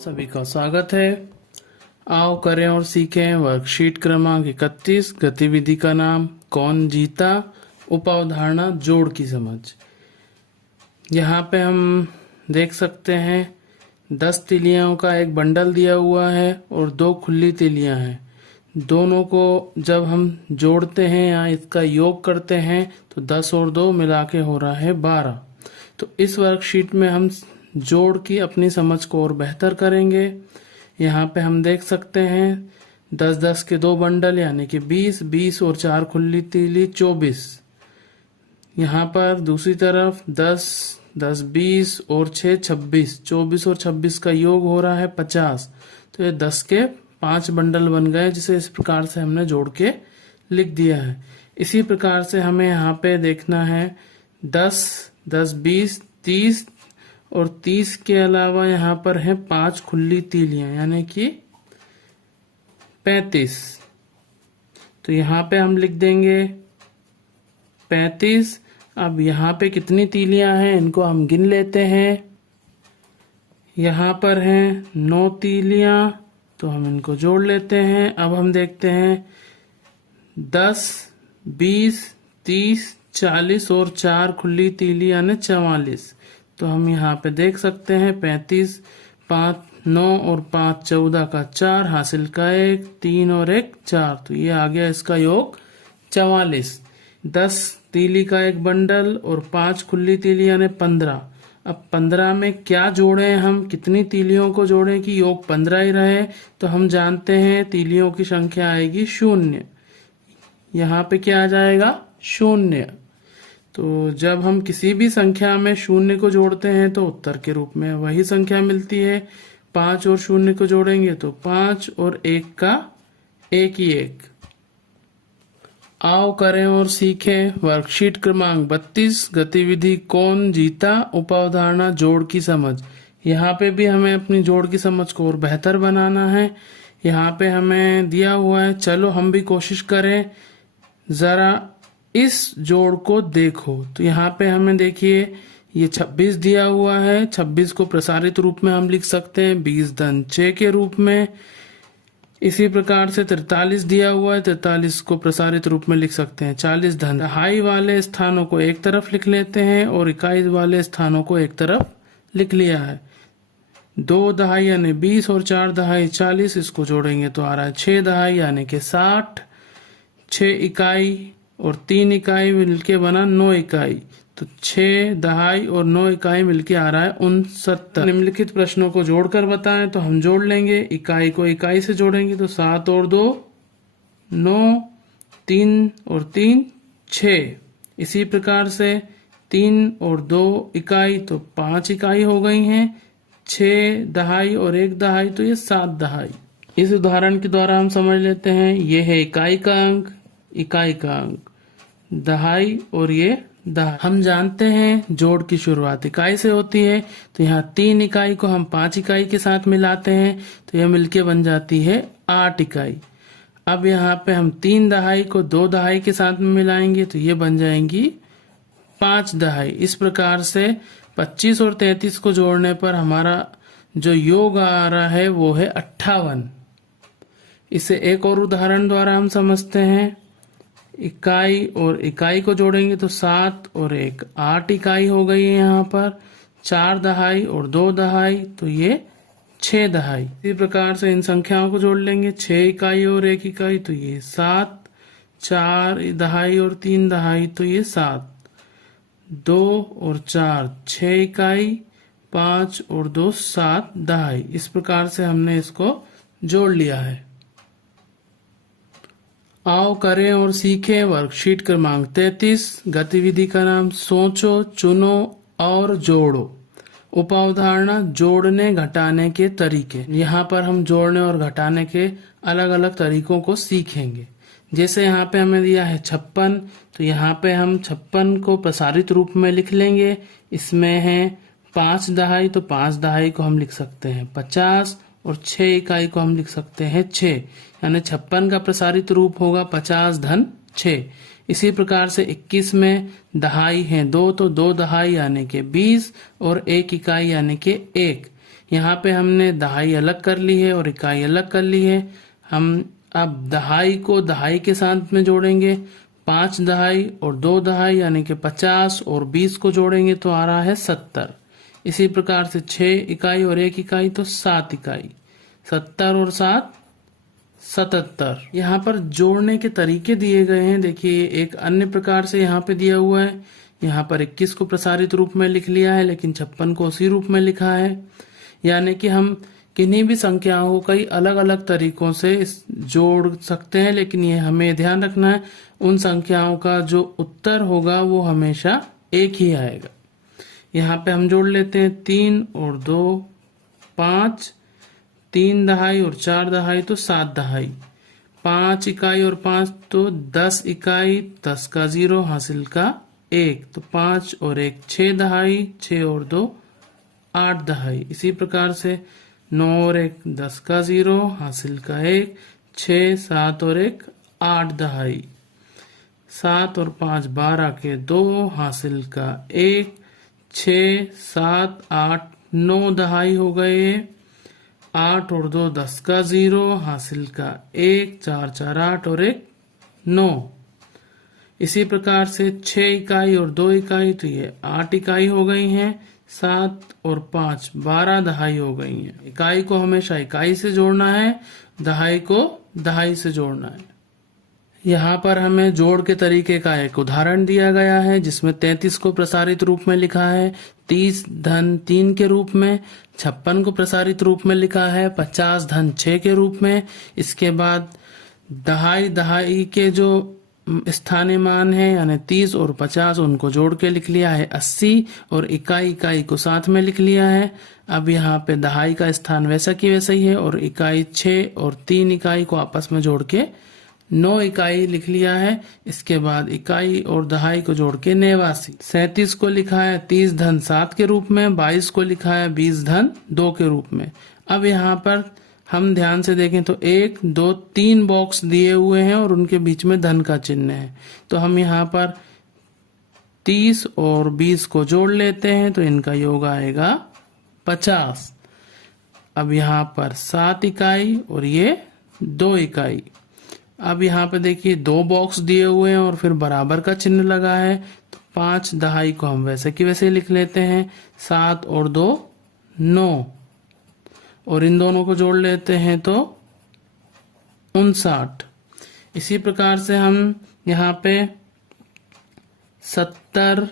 सभी का स्वागत है। आओ करें और सीखें वर्कशीट क्रमांक 31। गतिविधि का नाम कौन जीता, उपावधारणा जोड़ की समझ। यहाँ पे हम देख सकते हैं 10 तीलियों का एक बंडल दिया हुआ है और 2 खुली तीलियां हैं। दोनों को जब हम जोड़ते हैं या इसका योग करते हैं तो 10 और 2 मिला के हो रहा है 12। तो इस वर्कशीट में हम जोड़ की अपनी समझ को और बेहतर करेंगे। यहाँ पे हम देख सकते हैं 10-10 के 2 बंडल यानी कि 20 और 4 खुली तीली 24। यहाँ पर दूसरी तरफ 10, 20 और 6 26, 24 और 26 का योग हो रहा है 50। तो ये 10 के 5 बंडल बन गए, जिसे इस प्रकार से हमने जोड़ के लिख दिया है। इसी प्रकार से हमें यहाँ पे देखना है 10, 20, 30 और 30 के अलावा यहाँ पर है 5 खुली तीलियां यानी कि 35। तो यहाँ पे हम लिख देंगे 35। अब यहाँ पे कितनी तीलियां हैं इनको हम गिन लेते हैं। यहाँ पर हैं 9 तीलियां, तो हम इनको जोड़ लेते हैं। अब हम देखते हैं 10, 20, 30, 40 और 4 खुली तीली यानी 44। तो हम यहाँ पे देख सकते हैं 35, 5, 9 और 5 14 का 4 हासिल का 1, 3 और 1 4। तो ये आ गया इसका योग 44। 10 तीली का एक बंडल और 5 खुली तीली यानी 15। अब 15 में क्या जोड़ें हम, कितनी तीलियों को जोड़ें कि योग 15 ही रहे। तो हम जानते हैं तीलियों की संख्या आएगी 0। यहाँ पे क्या आ जाएगा 0। तो जब हम किसी भी संख्या में 0 को जोड़ते हैं तो उत्तर के रूप में वही संख्या मिलती है। 5 और 0 को जोड़ेंगे तो 5 और 1 का 1 ही 1। आओ करें और सीखें वर्कशीट क्रमांक 32। गतिविधि कौन जीता, उपावधारणा जोड़ की समझ। यहाँ पे भी हमें अपनी जोड़ की समझ को और बेहतर बनाना है। यहाँ पे हमें दिया हुआ है, चलो हम भी कोशिश करें। जरा इस जोड़ को देखो। तो यहाँ पे हमें देखिए ये 26 दिया हुआ है। 26 को प्रसारित रूप में हम लिख सकते हैं 20 धन 6 के रूप में। इसी प्रकार से 43 दिया हुआ है। 43 को प्रसारित रूप में लिख सकते हैं 40 धन। दहाई वाले स्थानों को एक तरफ लिख लेते हैं और इकाई वाले स्थानों को एक तरफ लिख लिया है। 2 दहाई यानी 20 और 4 दहाई 40, इसको जोड़ेंगे तो आ रहा है 6 दहाई यानी कि 60। 6 इकाई और 3 इकाई मिलके बना 9 इकाई। तो 6 दहाई और 9 इकाई मिलके आ रहा है 69। निम्नलिखित प्रश्नों को जोड़कर बताएं तो हम जोड़ लेंगे। इकाई को इकाई से जोड़ेंगे तो 7 और 2 9, 3 और 3 6। इसी प्रकार से 3 और 2 इकाई तो 5 इकाई हो गई हैं। 6 दहाई और 1 दहाई तो ये 7 दहाई। इस उदाहरण के द्वारा हम समझ लेते हैं ये है इकाई का अंक, इकाई का अंक दहाई और ये दहाई। हम जानते हैं जोड़ की शुरुआत इकाई से होती है। तो यहाँ 3 इकाई को हम 5 इकाई के साथ मिलाते हैं तो यह मिलके बन जाती है 8 इकाई। अब यहाँ पे हम 3 दहाई को 2 दहाई के साथ में मिलाएंगे तो ये बन जाएंगी 5 दहाई। इस प्रकार से 25 और 33 को जोड़ने पर हमारा जो योग आ रहा है वो है 58। इसे एक और उदाहरण द्वारा हम समझते हैं। इकाई और इकाई को जोड़ेंगे तो 7 और 1 8 इकाई हो गई है। यहाँ पर 4 दहाई और 2 दहाई तो ये 6 दहाई। इसी प्रकार से इन संख्याओं को जोड़ लेंगे। 6 इकाई और 1 इकाई तो ये 7, 4 दहाई और 3 दहाई तो ये 7, 2 और 4 6 इकाई, 5 और 2 7 दहाई। इस प्रकार से हमने इसको जोड़ लिया है। आओ करें और सीखें वर्कशीट क्रमांक 33। गतिविधि का नाम सोचो, चुनो और जोड़ो। उपावधारणा जोड़ने घटाने के तरीके। यहाँ पर हम जोड़ने और घटाने के अलग अलग तरीकों को सीखेंगे। जैसे यहाँ पे हमें दिया है 56, तो यहाँ पे हम 56 को प्रसारित रूप में लिख लेंगे। इसमें है 5 दहाई तो 5 दहाई को हम लिख सकते हैं 50 और 6 इकाई को हम लिख सकते हैं 6, यानी 56 का प्रसारित रूप होगा 50 धन 6। इसी प्रकार से 21 में दहाई है 2 तो 2 दहाई यानी कि 20 और 1 इकाई यानी कि 1। यहाँ पे हमने दहाई अलग कर ली है और इकाई अलग कर ली है। हम अब दहाई को दहाई के साथ में जोड़ेंगे। 5 दहाई और 2 दहाई यानी कि 50 और 20 को जोड़ेंगे तो आ रहा है 70। इसी प्रकार से 6 इकाई और 1 इकाई तो 7 इकाई। 70 और 7 77। यहाँ पर जोड़ने के तरीके दिए गए हैं। देखिए एक अन्य प्रकार से यहाँ पे दिया हुआ है। यहाँ पर 21 को प्रसारित रूप में लिख लिया है, लेकिन 56 को उसी रूप में लिखा है। यानी कि हम किन्हीं भी संख्याओं को कई अलग अलग तरीकों से जोड़ सकते हैं, लेकिन ये हमें ध्यान रखना है उन संख्याओं का जो उत्तर होगा वो हमेशा एक ही आएगा। यहाँ पे हम जोड़ लेते हैं 3 और 2 5, 3 दहाई और 4 दहाई तो 7 दहाई। 5 इकाई और 5 तो 10 इकाई, 10 का 0 हासिल का 1 तो 5 और 1 6 दहाई, 6 और 2 8 दहाई। इसी प्रकार से 9 और 1 10 का 0 हासिल का 1, 6 7 और 1 8 दहाई। 7 और 5 12 के 2 हासिल का 1, 6 7 8 9 दहाई हो गए। 8 और 2 10 का 0 हासिल का 1, 4 4 8 और 1 9। इसी प्रकार से 6 इकाई और 2 इकाई तो ये 8 इकाई हो गई हैं। 7 और 5 12 दहाई हो गई हैं। इकाई को हमेशा इकाई से जोड़ना है, दहाई को दहाई से जोड़ना है। यहाँ पर हमें जोड़ के तरीके का एक उदाहरण दिया गया है जिसमें 33 को प्रसारित रूप में लिखा है 30 धन 3 के रूप में, 56 को प्रसारित रूप में लिखा है 50 धन 6 के रूप में। इसके बाद दहाई दहाई के जो स्थानीय मान है यानी 30 और 50 उनको जोड़ के लिख लिया है 80 और इकाई इकाई को साथ में लिख लिया है। अब यहाँ पे दहाई का स्थान वैसा की वैसा ही है और इकाई 6 और 3 इकाई को आपस में जोड़ के 9 इकाई लिख लिया है। इसके बाद इकाई और दहाई को जोड़ के 89। 37 को लिखा है 30 धन 7 के रूप में, 22 को लिखा है 20 धन 2 के रूप में। अब यहाँ पर हम ध्यान से देखें तो 1 2 3 बॉक्स दिए हुए हैं और उनके बीच में धन का चिन्ह है, तो हम यहाँ पर 30 और 20 को जोड़ लेते हैं तो इनका योग आएगा 50। अब यहाँ पर 7 इकाई और ये 2 इकाई। अब यहाँ पे देखिए 2 बॉक्स दिए हुए हैं और फिर बराबर का चिन्ह लगा है, तो 5 दहाई को हम वैसे की वैसे लिख लेते हैं। 7 और 2 9 और इन दोनों को जोड़ लेते हैं तो 59। इसी प्रकार से हम यहाँ पे 70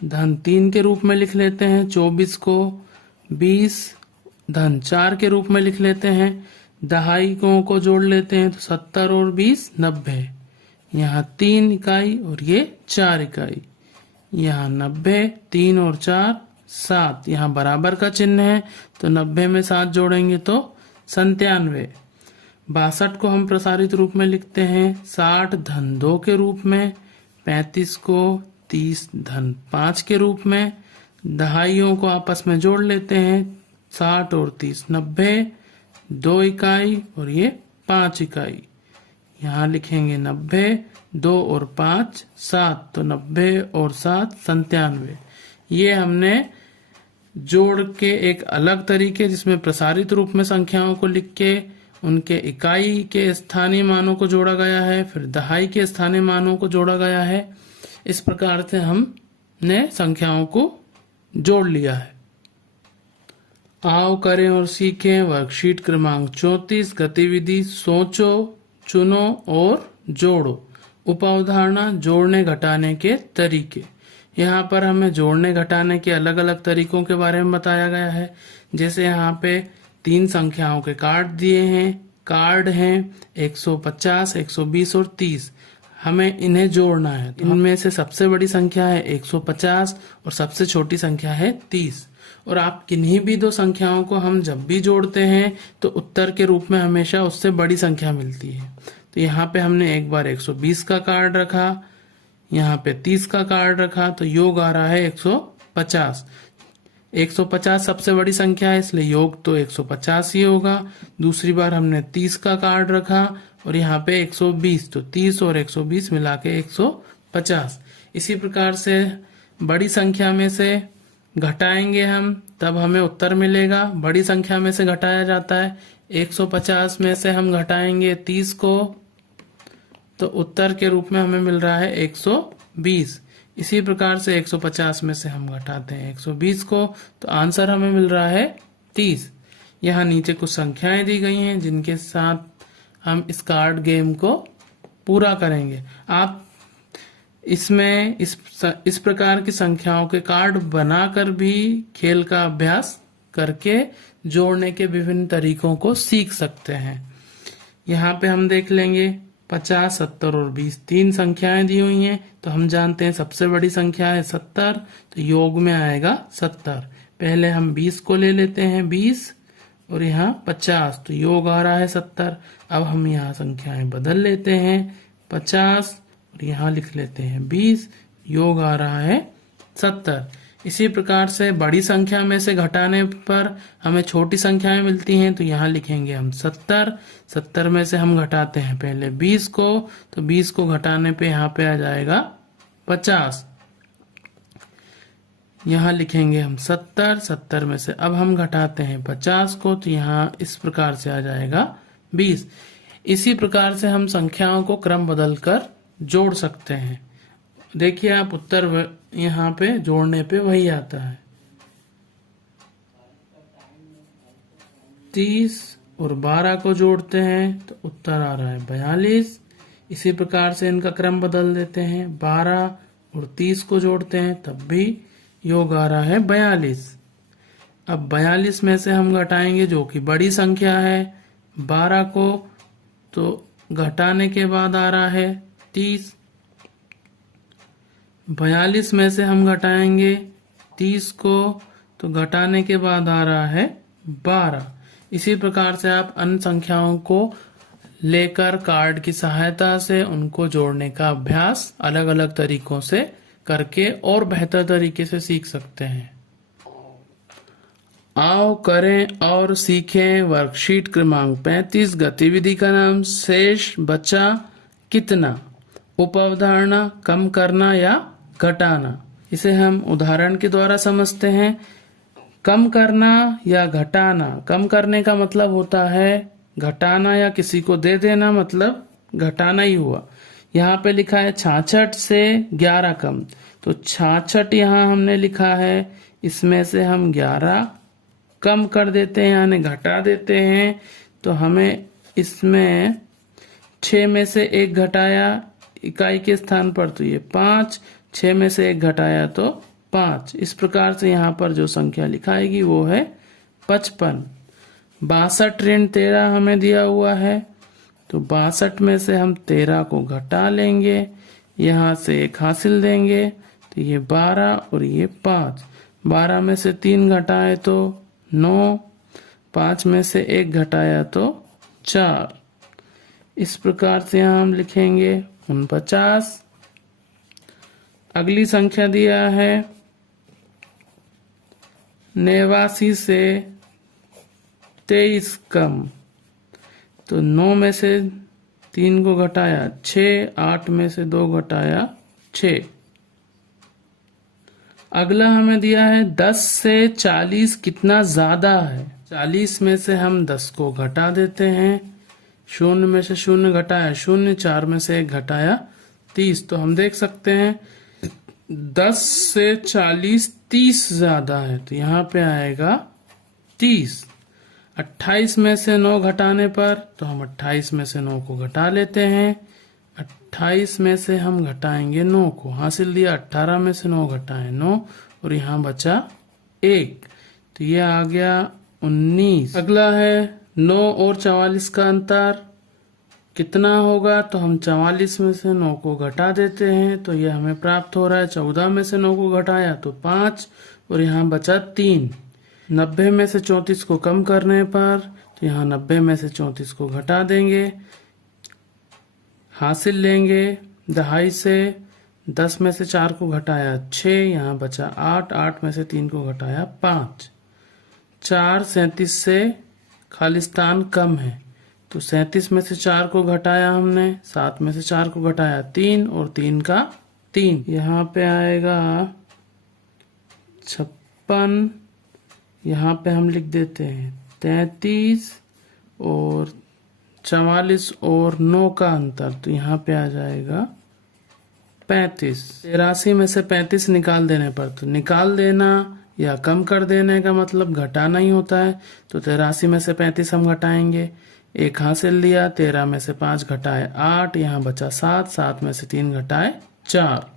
धन 3 के रूप में लिख लेते हैं। 24 को 20 धन 4 के रूप में लिख लेते हैं। दहाई को जोड़ लेते हैं तो 70 और 20 90। यहाँ 3 इकाई और ये 4 इकाई। यहाँ 90 3 और 4 7। यहाँ बराबर का चिन्ह है तो 90 में 7 जोड़ेंगे तो 97। 62 को हम प्रसारित रूप में लिखते हैं 60 धन 2 के रूप में। 35 को 30 धन 5 के रूप में। दहाइयों को आपस में जोड़ लेते हैं 60 और 30 90। 2 इकाई और ये 5 इकाई। यहाँ लिखेंगे 90 2 और 5 7 तो 90 और 7 97। ये हमने जोड़ के एक अलग तरीके जिसमें प्रसारित रूप में संख्याओं को लिख के उनके इकाई के स्थानीय मानों को जोड़ा गया है, फिर दहाई के स्थानीय मानों को जोड़ा गया है। इस प्रकार से हमने संख्याओं को जोड़ लिया है। आओ करें और सीखें वर्कशीट क्रमांक 34 गतिविधि सोचो, चुनो और जोड़ो। उपावधारणा जोड़ने घटाने के तरीके। यहाँ पर हमें जोड़ने घटाने के अलग अलग तरीकों के बारे में बताया गया है। जैसे यहाँ पे 3 संख्याओं के कार्ड हैं 150 120 और 30। हमें इन्हें जोड़ना है। इनमें से सबसे बड़ी संख्या है 150 और सबसे छोटी संख्या है 30। और आप किन्हीं भी 2 संख्याओं को हम जब भी जोड़ते हैं तो उत्तर के रूप में हमेशा उससे बड़ी संख्या मिलती है। तो यहाँ पे हमने एक बार 120 का कार्ड रखा, यहाँ पे 30 का कार्ड रखा, तो योग आ रहा है 150। 150 सबसे बड़ी संख्या है इसलिए योग तो 150 ही होगा। दूसरी बार हमने 30 का कार्ड रखा और यहाँ पे 120, तो 30 और 120 मिला के 150। इसी प्रकार से बड़ी संख्या में से घटाएंगे हम तब हमें उत्तर मिलेगा। बड़ी संख्या में से घटाया जाता है। 150 में से हम घटाएंगे 30 को तो उत्तर के रूप में हमें मिल रहा है 120। इसी प्रकार से 150 में से हम घटाते हैं 120 को तो आंसर हमें मिल रहा है 30। यहाँ नीचे कुछ संख्याएं दी गई हैं जिनके साथ हम इस कार्ड गेम को पूरा करेंगे। आप इसमें इस प्रकार की संख्याओं के कार्ड बनाकर भी खेल का अभ्यास करके जोड़ने के विभिन्न तरीकों को सीख सकते हैं। यहाँ पे हम देख लेंगे 50, 70 और 20 तीन संख्याएं दी हुई हैं। तो हम जानते हैं सबसे बड़ी संख्या है 70, तो योग में आएगा 70। पहले हम 20 को ले लेते हैं 20 और यहाँ 50, तो योग आ रहा है 70। अब हम यहाँ संख्याएं बदल लेते हैं 50 और यहाँ लिख लेते हैं 20, योग आ रहा है 70। इसी प्रकार से बड़ी संख्या में से घटाने पर हमें छोटी संख्याएं मिलती हैं तो यहाँ लिखेंगे हम 70। 70 में से हम घटाते हैं पहले 20 को, तो 20 को घटाने पे यहाँ पे आ जाएगा 50। यहाँ लिखेंगे हम 70। 70 में से अब हम घटाते हैं 50 को, तो यहाँ इस प्रकार से आ जाएगा 20। इसी प्रकार से हम संख्याओं को क्रम बदलकर जोड़ सकते हैं। देखिए आप उत्तर यहाँ पे जोड़ने पे वही आता है 30 और 12 को जोड़ते हैं तो उत्तर आ रहा है 42। इसी प्रकार से इनका क्रम बदल देते हैं 12 और 30 को जोड़ते हैं तब भी योग आ रहा है 42। अब 42 में से हम घटाएंगे जो कि बड़ी संख्या है 12 को, तो घटाने के बाद आ रहा है 30। 42 में से हम घटाएंगे 30 को, तो घटाने के बाद आ रहा है 12। इसी प्रकार से आप अन्य संख्याओं को लेकर कार्ड की सहायता से उनको जोड़ने का अभ्यास अलग अलग तरीकों से करके और बेहतर तरीके से सीख सकते हैं। आओ करें और सीखें वर्कशीट क्रमांक 35। गतिविधि का नाम शेष बचा कितना। उपावधारणा कम करना या घटाना। इसे हम उदाहरण के द्वारा समझते हैं। कम करना या घटाना। कम करने का मतलब होता है घटाना या किसी को दे देना, मतलब घटाना ही हुआ। यहाँ पे लिखा है 66 से 11 कम, तो 66 यहाँ हमने लिखा है, इसमें से हम 11 कम कर देते हैं यानी घटा देते हैं। तो हमें इसमें 6 में से 1 घटाया इकाई के स्थान पर तो ये 5, 6 में से 1 घटाया तो 5। इस प्रकार से यहाँ पर जो संख्या लिखाएगी वो है 55। 62 ऋण 13 हमें दिया हुआ है, तो 62 में से हम 13 को घटा लेंगे, यहाँ से 1 हासिल देंगे, तो ये 12 और ये 5। 12 में से 3 घटाए तो 9, 5 में से 1 घटाया तो 4। इस प्रकार से यहाँ हम लिखेंगे 49। अगली संख्या दिया है 89 से 23 कम, तो 9 में से 3 को घटाया 6, 8 में से 2 घटाया 6। अगला हमें दिया है 10 से 40 कितना ज्यादा है। 40 में से हम 10 को घटा देते हैं, 0 में से 0 घटाया 0, 4 में से 1 घटाया 30। तो हम देख सकते हैं 10 से 40 30 ज्यादा है, तो यहाँ पे आएगा 30। 28 में से 9 घटाने पर तो हम 28 में से 9 को घटा लेते हैं, 28 में से हम घटाएंगे 9 को, हासिल दिया 18 में से 9 घटाएं 9 और यहाँ बचा 1, तो ये आ गया 19। अगला है 9 और 44 का अंतर कितना होगा, तो हम 44 में से 9 को घटा देते हैं, तो ये हमें प्राप्त हो रहा है 14 में से 9 को घटाया तो 5 और यहाँ बचा 3। 90 में से 34 को कम करने पर तो यहाँ 90 में से 34 को घटा देंगे, हासिल लेंगे दहाई से, 10 में से 4 को घटाया 6, यहाँ बचा 8, 8 में से 3 को घटाया 5। 4 37 से खालिस्तान कम है, तो 37 में से 4 को घटाया हमने, 7 में से 4 को घटाया 3 और 3 का 3, यहाँ पे आएगा 56 56, यहाँ पे हम लिख देते हैं 33 और 44 और 9 का अंतर, तो यहाँ पे आ जाएगा 35। 83 में से 35 निकाल देने पर, तो निकाल देना या कम कर देने का मतलब घटाना ही होता है। तो 83 में से 35 हम घटाएंगे, 1 हासिल लिया, 13 में से 5 घटाए 8, यहाँ बचा 7, 7 में से 3 घटाए 4।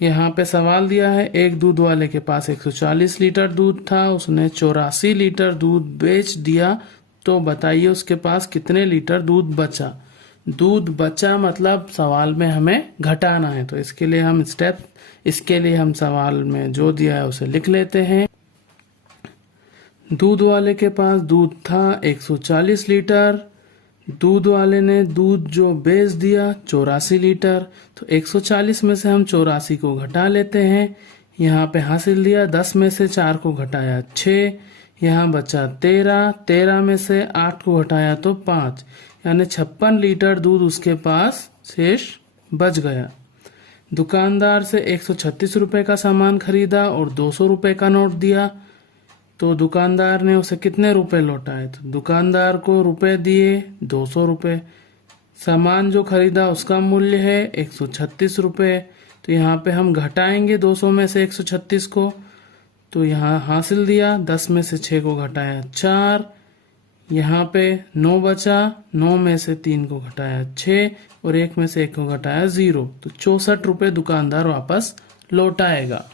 यहाँ पे सवाल दिया है, एक दूध वाले के पास 140 लीटर दूध था, उसने 84 लीटर दूध बेच दिया, तो बताइए उसके पास कितने लीटर दूध बचा। दूध बचा मतलब सवाल में हमें घटाना है, तो इसके लिए हम सवाल में जो दिया है उसे लिख लेते हैं। दूध वाले के पास दूध था 140 लीटर, दूध वाले ने दूध जो बेच दिया 84 लीटर, तो 140 में से हम 84 को घटा लेते हैं। यहाँ पे हासिल दिया, 10 में से 4 को घटाया 6, यहाँ बचा 13, 13 में से 8 को घटाया तो 5, यानी 56 लीटर दूध उसके पास शेष बच गया। दुकानदार से 136 रुपए का सामान खरीदा और 200 रुपए का नोट दिया, तो दुकानदार ने उसे कितने रुपए लौटाए। तो दुकानदार को रुपए दिए 200 रुपए, सामान जो खरीदा उसका मूल्य है 136 रुपए, तो यहाँ पे हम घटाएंगे 200 में से 136 को, तो यहाँ हासिल दिया, 10 में से 6 को घटाया 4, यहाँ पे 9 बचा, 9 में से 3 को घटाया 6 और 1 में से 1 को घटाया 0, तो 64 रुपए दुकानदार वापस लौटाएगा।